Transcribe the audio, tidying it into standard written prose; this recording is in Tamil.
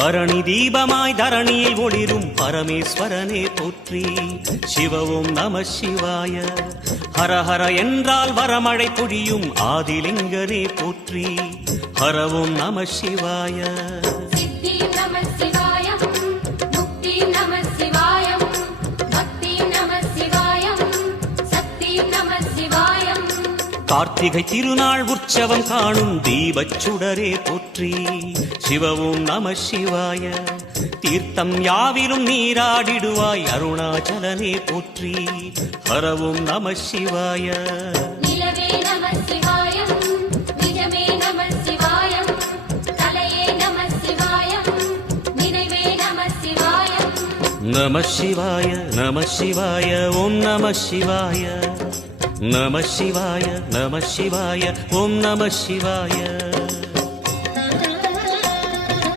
பரணி தீபமாய் தரணியில் ஒளிரும் பரமேஸ்வரனே போற்றி. சிவ ஓம் நம சிவாய. ஹர ஹர என்றால் வரமழை பொழியும் ஆதிலிங்கனே போற்றி. ஹர ஓம் நம சிவாய. கார்த்திகை திருநாள் உற்சவம் காணும் தீபச்சுடரே போற்றி. சிவ ஓம் நம சிவாய. தீர்த்தம் யாவிலும் நீராடிடுவாய் அருணாச்சலனே போற்றி. ஹர ஓம் நம சிவாய. நம சிவாய நம சிவாய ஓம் நம சிவாய. நம சிவாய நம சிவாய ஓம் நம சிவாய.